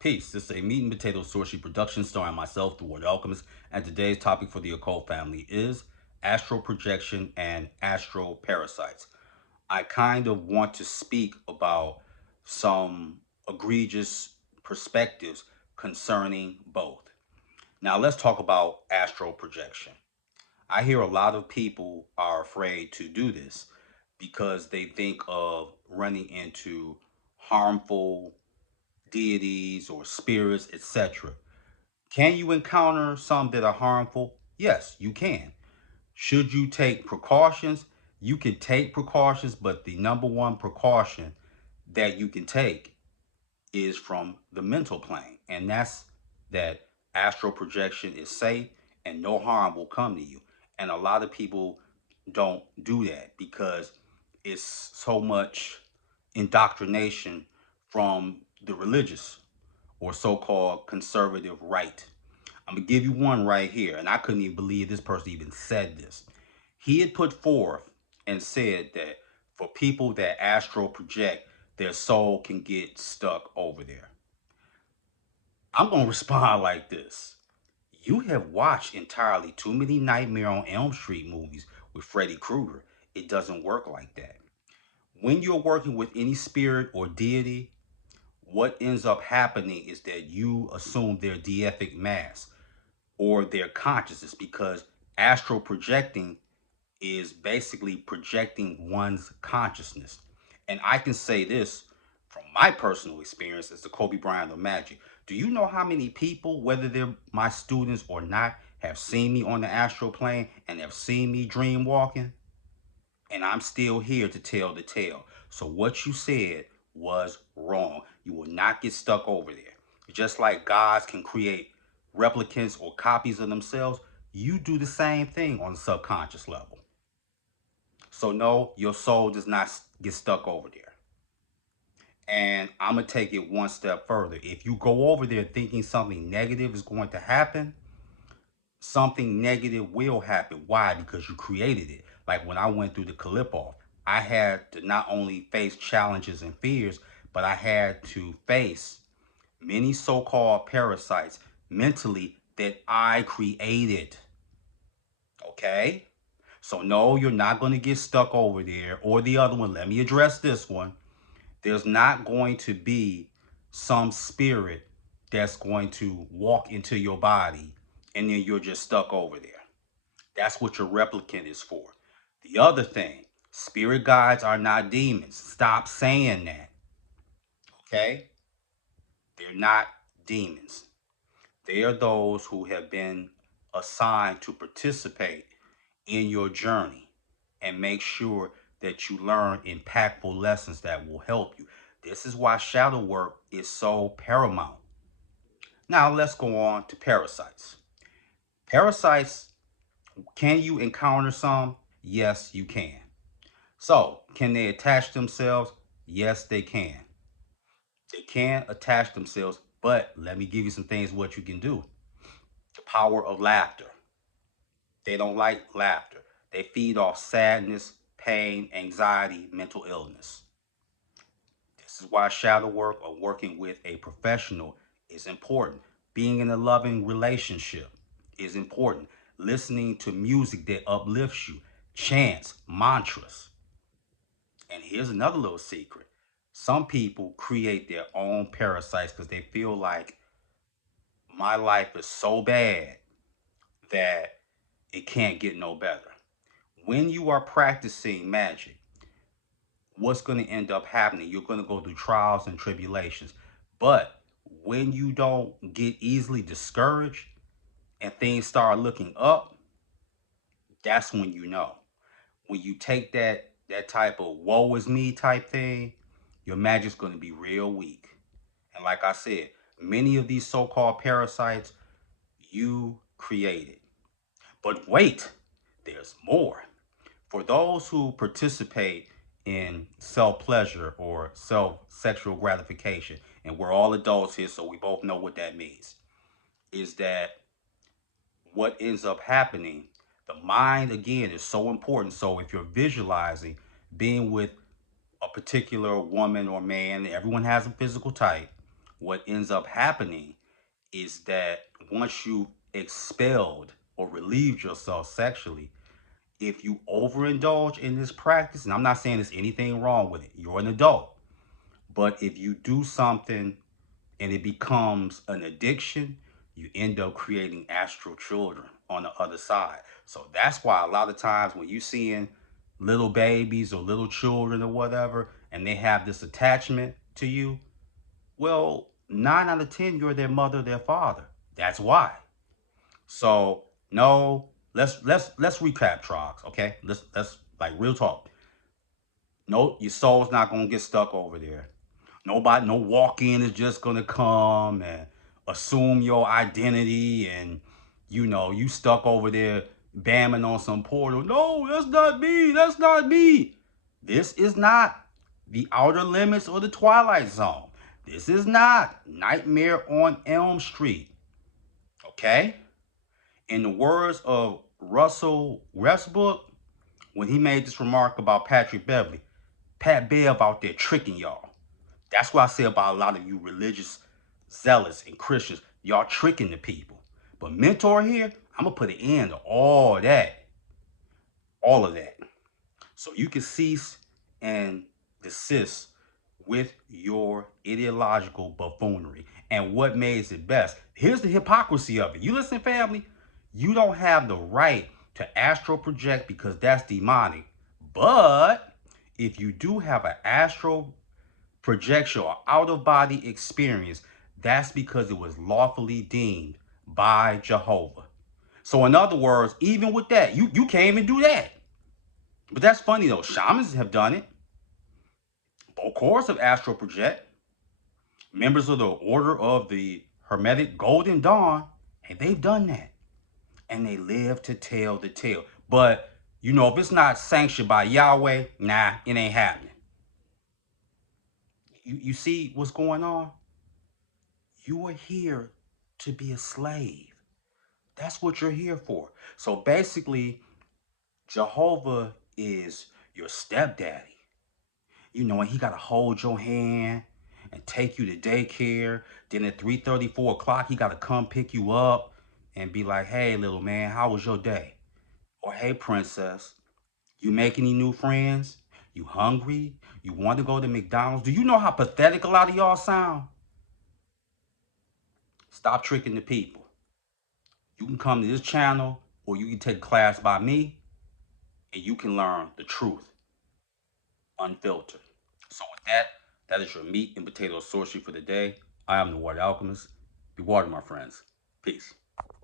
Peace. This is a meat and potato sorcery production starring myself, the Ward Alchemist, and today's topic for the occult family is astral projection and astral parasites. I kind of want to speak about some egregious perspectives concerning both. Now, let's talk about astral projection. I hear a lot of people are afraid to do this because they think of running into harmful deities or spirits, etc. Can you encounter some that are harmful? Yes, you can. Should you take precautions? You can take precautions, but the number one precaution that you can take is from the mental plane, and that's that astral projection is safe and no harm will come to you. And a lot of people don't do that because it's so much indoctrination from the religious or so-called conservative right. I'm gonna give you one right here, and I couldn't even believe this person even said this. He had put forth and said that for people that astral project, their soul can get stuck over there. I'm gonna respond like this. You have watched entirely too many Nightmare on Elm Street movies with Freddy Krueger. It doesn't work like that. When you're working with any spirit or deity, what ends up happening is that you assume their deific mass or their consciousness, because astral projecting is basically projecting one's consciousness. And I can say this from my personal experience as the Kobe Bryant of magic. Do you know how many people, whether they're my students or not, have seen me on the astral plane and have seen me dream walking? And I'm still here to tell the tale. So what you said was wrong. You will not get stuck over there. Just like gods can create replicants or copies of themselves, you do the same thing on the subconscious level. So no, your soul does not get stuck over there. And I'm going to take it one step further. If you go over there thinking something negative is going to happen, something negative will happen. Why? Because you created it. Like when I went through the Kalipov, I had to not only face challenges and fears, but I had to face many so-called parasites mentally that I created. Okay? So no, you're not going to get stuck over there. Or the other one, let me address this one. There's not going to be some spirit that's going to walk into your body and then you're just stuck over there. That's what your replicant is for. The other thing, spirit guides are not demons. Stop saying that. Okay? They're not demons. They are those who have been assigned to participate in your journey and make sure that you learn impactful lessons that will help you. This is why shadow work is so paramount. Now let's go on to parasites. Parasites, can you encounter some? Yes, you can. So, can they attach themselves? Yes, they can. They can attach themselves, but let me give you some things what you can do. The power of laughter. They don't like laughter. They feed off sadness, pain, anxiety, mental illness. This is why shadow work or working with a professional is important. Being in a loving relationship is important. Listening to music that uplifts you, chants, mantras. And here's another little secret. Some people create their own parasites because they feel like my life is so bad that it can't get no better. When you are practicing magic, what's going to end up happening? You're going to go through trials and tribulations. But when you don't get easily discouraged and things start looking up, that's when you know. When you take that type of woe is me type thing, your magic's going to be real weak. And like I said, many of these so-called parasites you created. But wait, there's more. For those who participate in self-pleasure or self-sexual gratification, and we're all adults here, so we both know what that means, is that what ends up happening, the mind, again, is so important. So if you're visualizing being with a particular woman or man, everyone has a physical type, what ends up happening is that once you expelled or relieved yourself sexually, if you overindulge in this practice, and I'm not saying there's anything wrong with it, you're an adult, but if you do something and it becomes an addiction, you end up creating astral children on the other side. So that's why a lot of times when you seeing little babies or little children or whatever, and they have this attachment to you, well, 9 out of 10, you're their mother, their father. That's why. So no, let's recap, Trogs. Okay, let's like real talk. No, your soul's not gonna get stuck over there. Nobody, no walk-in is just gonna come and assume your identity, and you stuck over there bamming on some portal. No, that's not me. That's not me. This is not the Outer Limits or the Twilight Zone. This is not Nightmare on Elm Street. Okay? In the words of Russell Westbrook, when he made this remark about Patrick Beverly, Pat Bev out there tricking y'all. That's what I say about a lot of you religious zealots and Christians. Y'all tricking the people. But Mentor here, I'm going to put an end to all that. All of that. So you can cease and desist with your ideological buffoonery. And what makes it best? Here's the hypocrisy of it. You listen, family, you don't have the right to astral project because that's demonic. But if you do have an astral projection or out of body experience, that's because it was lawfully deemed by Jehovah. So, in other words, even with that, you can't even do that. But that's funny though. Shamans have done it. Bokors have astral project. Members of the Order of the Hermetic Golden Dawn, and they've done that. And they live to tell the tale. But, if it's not sanctioned by Yahweh, nah, it ain't happening. You see what's going on? You are here to be a slave. That's what you're here for. So basically, Jehovah is your stepdaddy. And he got to hold your hand and take you to daycare. Then at 3:30, 4 o'clock, he got to come pick you up and be like, hey, little man, how was your day? Or, hey, princess, you make any new friends? You hungry? You want to go to McDonald's? Do you know how pathetic a lot of y'all sound? Stop tricking the people. You can come to this channel or you can take a class by me and you can learn the truth unfiltered. So with that, that is your meat and potato sorcery for the day. I am the Water Alchemist. Be water, my friends. Peace.